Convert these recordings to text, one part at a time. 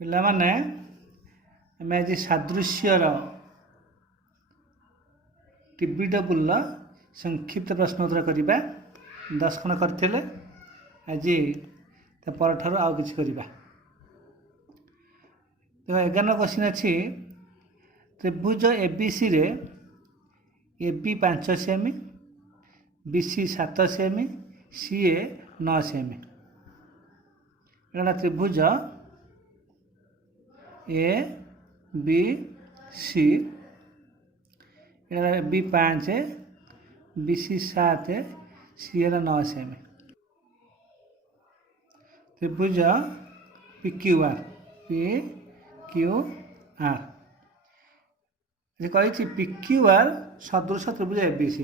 ପିଲାମାନେ ଆମେ ଆଜି ସାଦୃଶ୍ୟର ଟିବି ଟେବୁଲର ସଂକ୍ଷିପ୍ତ ପ୍ରଶ୍ନ ଉତ୍ତର କରିବା। 10 ଖଣ୍ଡ କରିଥିଲେ, ଆଜି ତା ପରଠାରୁ ଆଉ କିଛି କରିବା। ଦେଖ 11 କ୍ୱେଶ୍ଚିନ୍ ଅଛି, ତ୍ରିଭୁଜ ABC ରେ AB 5 ସେମି, BC 7 ସେମି, CA 9 ସେମି। ଏଇଟା ତ୍ରିଭୁଜ A B C, ଏଇଟା B 5, BC 7, CA 9 ସେମି। ତ୍ରିଭୁଜ PQR ये कही PQR सदृश त्रिभुज ABC।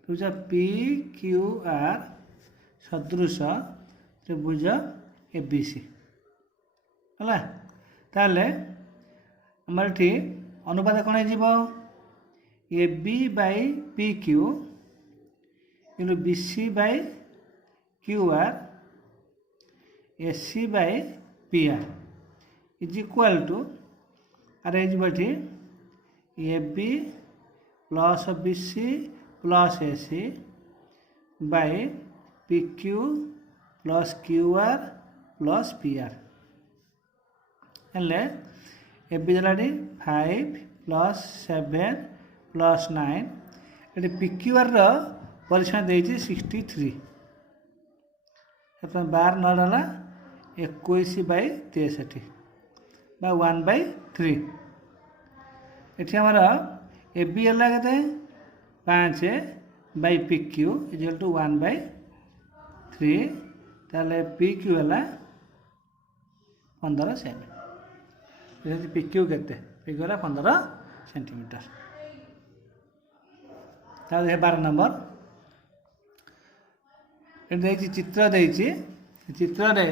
त्रिभुज PQR सदृश त्रिभुज ABC है। ताले आमर ये अनुपात कौन हो, AB by PQ into BC by QR AC by PR is equal to अरेंज बटी AB plus BC plus AC by PQ plus QR plus PR हेले AB जलाटी 5 प्लस 7 प्लस 9 ये PQR परिसीमा देती 63 बार 9 डाला 21/63 बा 1/3। ये आमर AB है के 5 बाय PQ इक्वल टू 1/3, ताले PQ है 15 सेमी। PQ के PQ है 15 सेंटीमीटर। ताले 12 नंबर चित्र देती, चित्र रे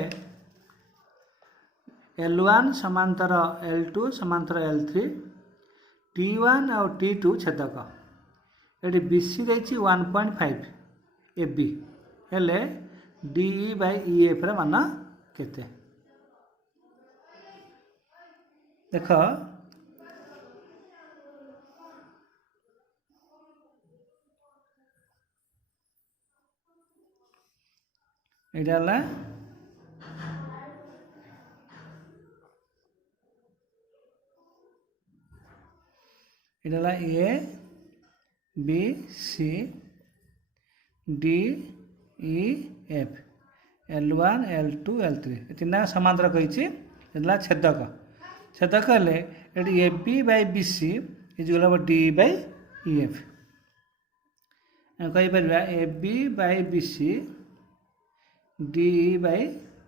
L1 समांतर L2 समांतर L3, T1 और T2 छेदक। ये BC देती 1.5 AB हेले DE बाय EF रे मान केते देख एटा A B C D E F L1 L2 L3 तीन समांतर कही छेदक। छेदक हेले AB by BC equal DE by EF। कहीपर AB by BC DE by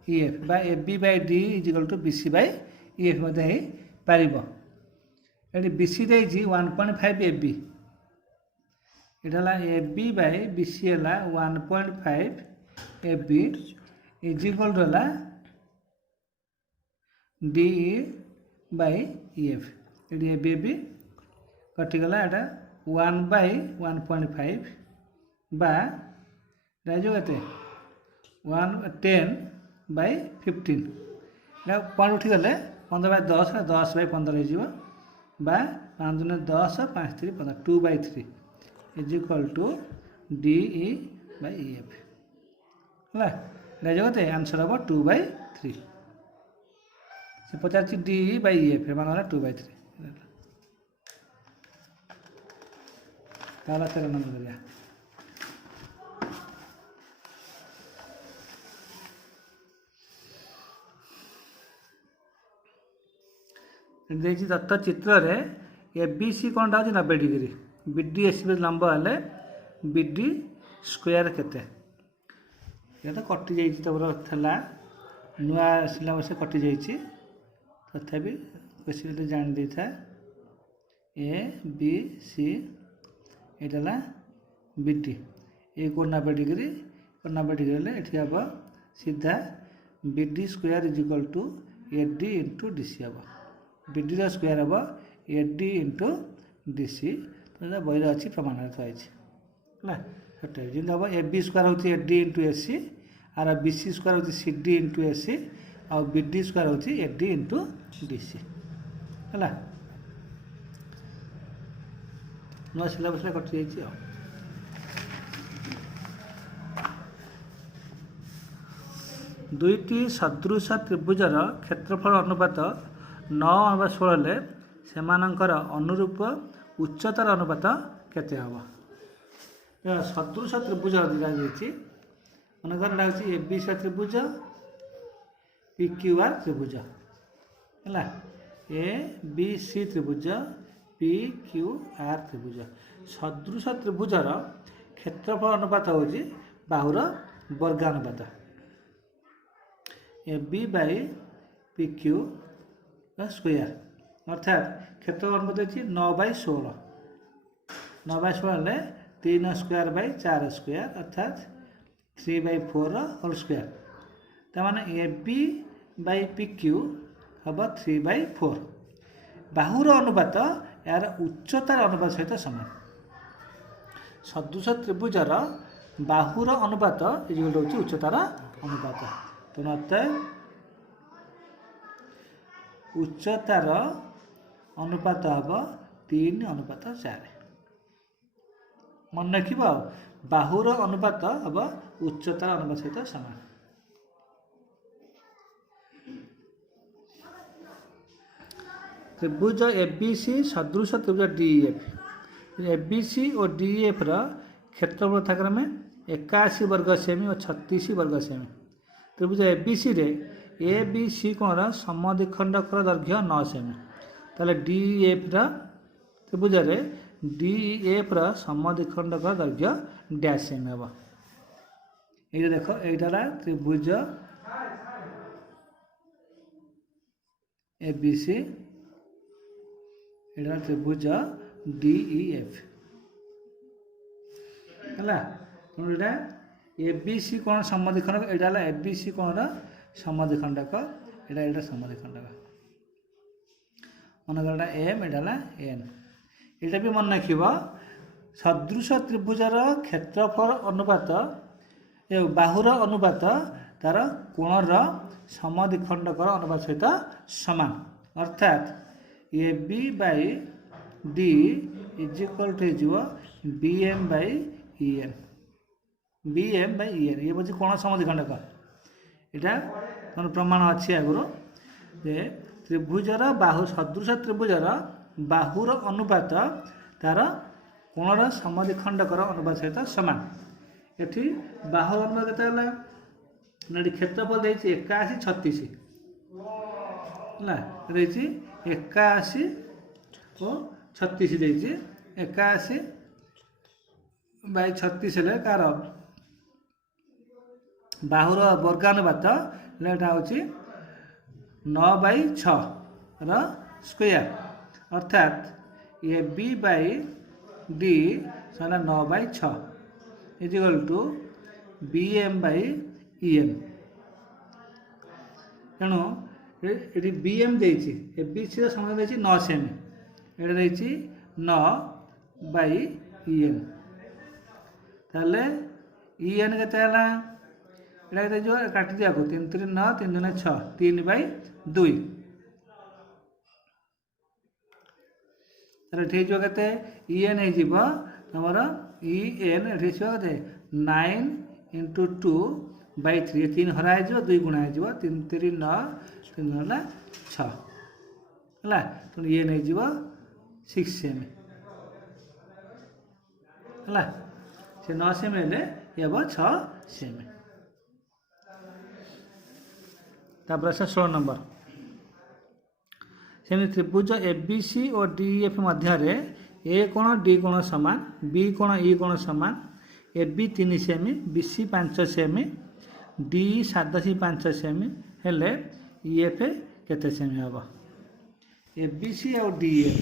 EF बा AB by DE equal to BC by EF मध्य हो पार। ये BC देती 1.5 AB, यहाँ AB बाय BC है 1.5 AB इज इक्वल टू है DE बाय EF। ये AB कटिगला यहाँ 1/1.5 बा जो के 10/15 पॉइंट उठीगले 15/10 10/15 हो बा 5 10 5 3 15 2/3 is equal to DE by EF है जो आंसर हम 2/3 से पचार DE बाय EF मान 2/3 ताला 13 नंबर करिया। देखिए दत्त चित्र रे ABC कौन हो 90 डिग्री, BD AC लंब हेले BD स्क्वायर केते ये तो कटि जाइए तब नुआ सिलेबस कटि जाइए तथापि क्वेश्चन जान दे था ABC यहाँ BD ये को 90 डिग्री हेले ये हम सीधा BD square is equal to AD into DC हम BD स्क्वायर हम AD इंटू DC तो बही अच्छी प्रमाण थी है जमी हम AB स्क्वायर होती AD इंटू AC आर BC स्क्वायर होती CD इंटू AC आउ बी डी स्क्वायर हूँ A D into D C है नुआ सिलेबस कटि जाइए। दुईटी सदृश त्रिभुजर क्षेत्रफल अनुपात 9/16 सेमानंकर अनुरूप उच्चतार अनुपात केते हबो। सदृश त्रिभुज दिखाई मनकर हूँ ए बी सी त्रिभुज पी क्यू आर त्रिभुज है ए बी सी त्रिभुज पी क्यू आर त्रिभुज। सदृश त्रिभुजर क्षेत्रफल अनुपात हूँ बाहुर वर्गानुपात A B by P Q square अर्थात क्षेत्रफल अनुपात होती 9/16 9/16 3 स्क्वायर बाई 4 स्क्वायर अर्थात 3/4 होल स्क्वायर तमाने A B by P Q हम 3/4 बाहुर अनुपात यार उच्चतार अनुपात सहित समान। सदृश त्रिभुजर बाहुर अनुपात हूँ उच्चतार अनुपात तेनाली उच्चतार अनुपात हम 3/4 मन रख बाहुर अनुपात हम उच्चतार अनुपात सहित समान। त्रिभुज एबीसी सदृश त्रिभुज डीएफ एबीसी और डीएफ क्षेत्रफल था क्रमे 81 वर्ग सेमी और 36 वर्ग सेमी। त्रिभुज एबीसी रे ए बी सी कोण समद्विखंडकर दैर्घ्य 9 सेमी ताले डीएफ त्रिभुज रे डीएफ समद्विखंडकर दैर्घ्य डैश सेमी हम। ये देख यहाँ त्रिभुज एबीसी यहाँ त्रिभुज डीईएफ है तेना ए बी सी कोण समद्विखंडक यहाँ ए बी सी कोण समद्विखंडक यहाँ समद्विखंडक मन कर एम यहाँ एन यहाँ भी मन रख सदृश त्रिभुजर क्षेत्रफल अनुपात बाहुर अनुपात तार कोणर समद्विखंडकर अनुपात सहित समान अर्थात A B by D is equal to B M by E N B M by E N ये बुझे कोण समद्विखंडक यहाँ तुम प्रमाण अच्छी आगुरी जे त्रिभुजर बाहु सदृश त्रिभुजर बाहुर अनुपात तार कोणर समद्विखंडकर अनुपात सहित समान। ये बाहुर अनुपात के क्षेत्रफल देखिए 81 36 है 81 और 36 देखिए 81 बाई 36 है कार बाहुर वर्गानुपात यहाँ हूँ 9/6 स्क्वायर अर्थात A B by D 9/6 is equal to B M by E M तेणु ये बी एम देती ए बी सी समय देखिए 9 सेमी ये 9/ई एन ताले ई एन के जो काटी दिया 3 3 9 3 2 6 3/2 ठीक है के ई एन हो तुम ई एन ये 9 इंटू 2/3 3 हरा 2 गुणा हो 3 3 9 3 है 6 है तो ये नहीं 6 सेमी है से 9 सेमी हेले ये हम 6 सेमी। तापर 16 नंबर सेमी त्रिभुज एबीसी और डीएफ मध्य ए कोण डी कोण समान बी कोण ई कोण समान ए बी 3 सेमी बी सी 5 सेमी डी 5 सेमी हेले ईएफ केते सेमी हम। ए बी सी और डीएफ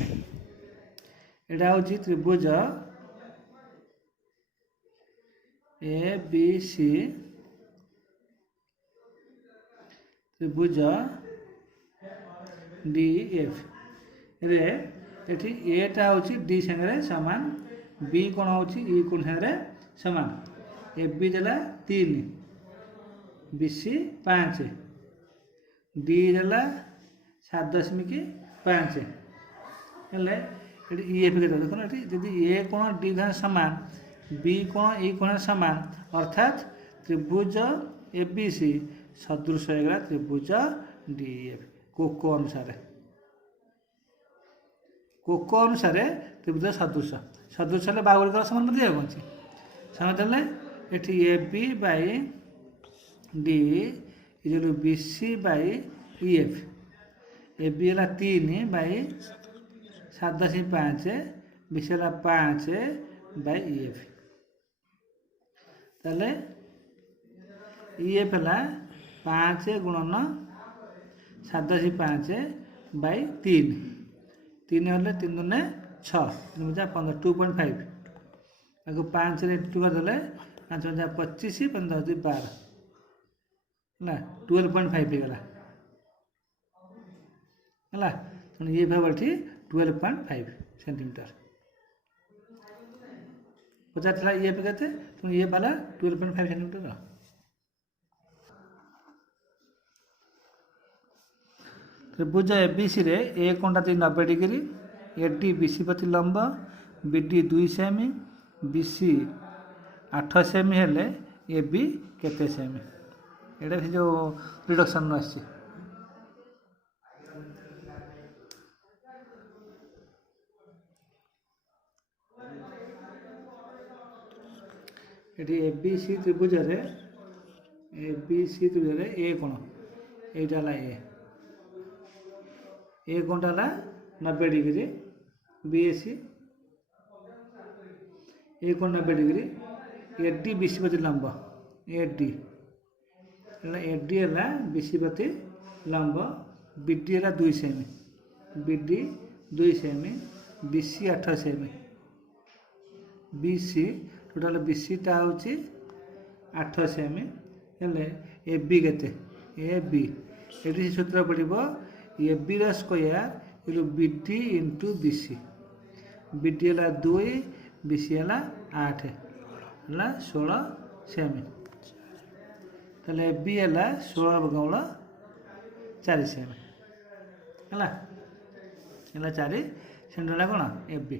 यहाँ हूँ त्रिभुज ए बी सी त्रिभुज डी एफ रे एटा हूँ डी संगे सामान बी कोण हूँ ई कोण संगे सामान ए बी देला 3 बी सी 5 ଡି ହେଲା 7.5 ହେଲେ ଏଠି ଇ ଏଫ୍ କେତେ ଦେଖୁନ ଏଠି ଯଦି ଏ କୋଣ ଡି କୋଣ ସମାନ বি কোণ এই কোণের সমান অর্থাৎ ত্রিভুজ এবিসি সদৃশ হয়ে গেল ত্রিভুজ ডিএফ কোকো অনুসারে ত্রিভুজ সদৃশ সদৃশ হলে বাহুগুলির সমান বুঝি যাচ্ছে সমান হলে এটি A B by D equal BC by EF A B হল 3 বাই 7.5 বিসি হল 5 বাই ইএফ তাহলে ইএফ হল 5 গুণন 7.5 বাই 3 3 হলে 3 দুনে 6 3 15 2.5 ତାକୁ 5 ରେ ଇଣ୍ଟୁ କରିଦେଲେ 5 25 15 12 ହେଲା 12.5 ହେଇଗଲା ହେଲା ତେଣୁ ଇଏ ଭାବ ଏଠି 12.5 ସେଣ୍ଟିମିଟର ପଚାରିଥିଲା ଇଏ କେତେ ତେଣୁ ଇଏ ବାଲା 12.5 ସେଣ୍ଟିମିଟର ତ୍ରିଭୁଜ ଏବିସି ରେ ଏ କୋଣଟା 90 ଡିଗ୍ରୀ ଏଡି ବିସି ପ୍ରତି ଲମ୍ବ ବିଡି 2 ସେମି ବିସି 8 ସେମି ହେଲେ ଏ ବି କେତେ ସେମି ଏଇଟା ସେ ଯେଉଁ ରିଡକ୍ସନ୍ରୁ ଆସିଛି ଏଠି ଏବିସି ତ୍ରିଭୁଜରେ ଏ କୋଣ ଏଇଟା ହେଲା ଏ କୋଣଟା ହେଲା 90 ଡିଗ୍ରୀ ବିଏସି ଏ କୋଣ 90 ଡିଗ୍ରୀ ଏଡି ବିସି ପ୍ରତି ଲମ୍ବ ଏଡି ହେଲା ଏଡି ହେଲା ବିସି ପ୍ରତି ଲମ୍ବ ବିଡି ହେଲା 2 ସେମି ବିଡି 2 ସେମି ବିସି 8 ସେମି ବିସି ଟୋଟାଲ ବିସିଟା ହେଉଛି 8 ସେମି ହେଲେ ଏ ବି କେତେ ଏ ବି ଏଠି ସୂତ୍ର ପଡ଼ିବ ଏ ବିର square into BD into BC BD ହେଲା 2 ବିସି ହେଲା 8 ହେଲା 16 ସେମି ତାହେଲେ ଏ ବି ହେଲା 16 ବର୍ଗମୂଳ 4 ସେମି ହେଲା 4 ସେମି ହେଲା କ'ଣ ଏ ବି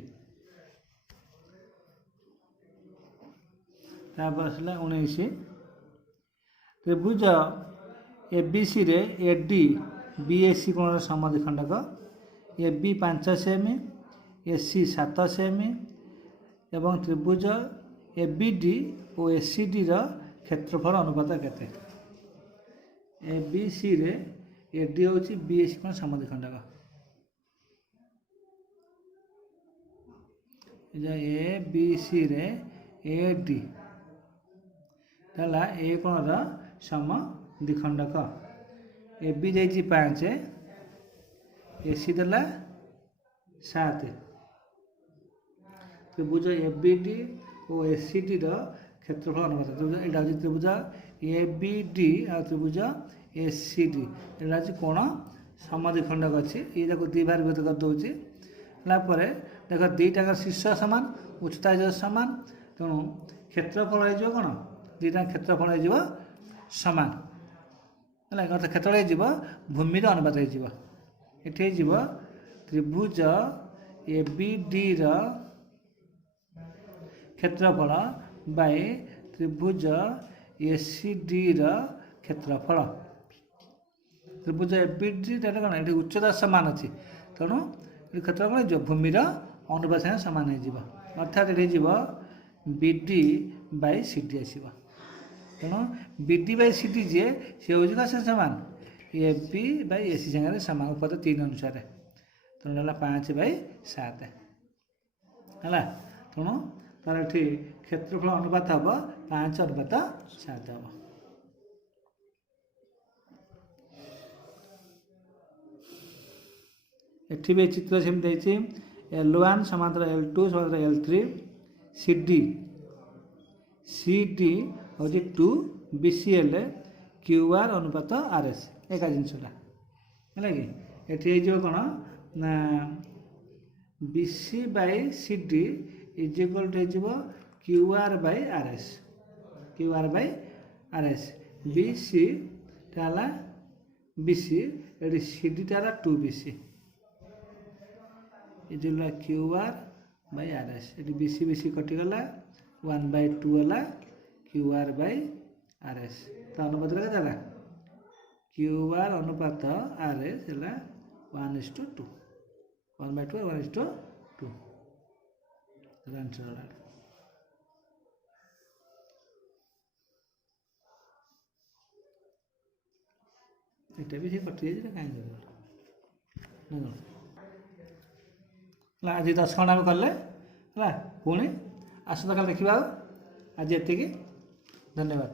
ତାପରେ ଆସିଲା 19 ତ୍ରିଭୁଜ ଏବିସି ରେ ଏଡି ବିଏସି କୋଣର ସମଦ୍ୱିଖଣ୍ଡକ ଏ ବି 5 ସେମି ଏସି 7 ସେମି ଏବଂ ତ୍ରିଭୁଜ ଏବିଡି ଓ ଏସିଡିର କ୍ଷେତ୍ରଫଳ ଅନୁପାତ କେତେ ଏବିସି ରେ ଏଡି ହେଉଛି ବିଏସି କୋଣ ସମଦ୍ୱିଖଣ୍ଡକ ଏବିସି ରେ ଏଡି ହେଲା ଏ କୋଣର ସମଦ୍ୱିଖଣ୍ଡକ ଏ ବି ଯାଇଛି 5 ଏସି ଦେଲା 7 ତ୍ରିଭୁଜ ଏବିଡି ଓ ଏସିଡିର କ୍ଷେତ୍ରଫଳ ଅନୁପାତ ଏଇଟା ହେଉଛି ତ୍ରିଭୁଜ ଏବିଡି ଆଉ ତ୍ରିଭୁଜ ଏସିଡି ଏଇଟା ହେଉଛି କୋଣ ସମଦ୍ୱିଖଣ୍ଡକ ଅଛି ଏଇ ଯାକୁ ଦୁଇ ଭାଗ ବିଭକ୍ତ କରିଦେଉଛି ହେଲା ପରେ ଦେଖ ଦୁଇଟାଙ୍କ ଶୀର୍ଷ ସମାନ ଉଚ୍ଚତା ସମାନ ତେଣୁ କ୍ଷେତ୍ରଫଳ ହେଇଯିବ କ'ଣ ଦୁଇଟା କ୍ଷେତ୍ରଫଳ ହେଇଯିବ ସମାନ ହେଲା ଅର୍ଥାତ୍ କ୍ଷେତ୍ରଫଳ ହେଇଯିବ ଭୂମିର ଅନୁପାତ ହେଇଯିବ ଏଠି ହେଇଯିବ ତ୍ରିଭୁଜ ଏବିଡିର କ୍ଷେତ୍ରଫଳ ବାଇ ତ୍ରିଭୁଜ ଏସିଡିର କ୍ଷେତ୍ରଫଳ ତ୍ରିଭୁଜ ଏବିଡିଟା କ'ଣ ଏଠି ଉଚ୍ଚତା ସମାନ ଅଛି ତେଣୁ ଏଠି କ୍ଷେତ୍ରଫଳ ହେଇଯିବ ଭୂମିର ଅନୁପାତ ସାଙ୍ଗେ ସମାନ ହେଇଯିବ ଅର୍ଥାତ୍ ଏଠି ହେଇଯିବ ବିଡି ବାଇ ସିଡି ଆସିବ ତେଣୁ ବିଡି ବାଇ ସିଡି ଯିଏ ସେ ହେଉଛି କ'ଣ ସେ ସମାନ ଏ ବି ବାଇ ଏସି ସାଙ୍ଗରେ ସମାନ ଉପାଦ 3 ଅନୁସାରେ ତେଣୁ ହେଲା 5/7 ହେଲା ତେଣୁ ତାର ଏଠି କ୍ଷେତ୍ରଫଳ ଅନୁପାତ ହେବ 5/7 ହେବ ଏଠି ବି ଚିତ୍ର ସେମିତି ଦେଇଛି L1 ସମାନ୍ତର L2 ସମାନ୍ତର L3 CD ହେଉଛି 2 BC ହେଲେ QR ଅନୁପାତ RS ଏକା ଜିନିଷଟା ହେଲା କି ଏଠି ହେଇଯିବ କ'ଣ ନା BC Bai CD is equal to ହେଇଯିବ QR ବାଇ RS BC ଟା ହେଲା BC ये CD टार 2BC ये जो QR by RS ये BC BC कटिगला 1/2 है QR by RS तो अनुपात क्या QR अनुपात RS है 1:2 1/2 1:2 आंसर है এটা ବି ସେ କଟି ଯାଇଛି ନା କାହିଁକି ହେଲା ଆଜି 10 ଖଣ୍ଡ ଆମେ କଲେ ହେଲା ପୁଣି ଆସନ୍ତାକାଲି ଦେଖିବା ଆଉ ଆଜି ଏତିକି ଧନ୍ୟବାଦ।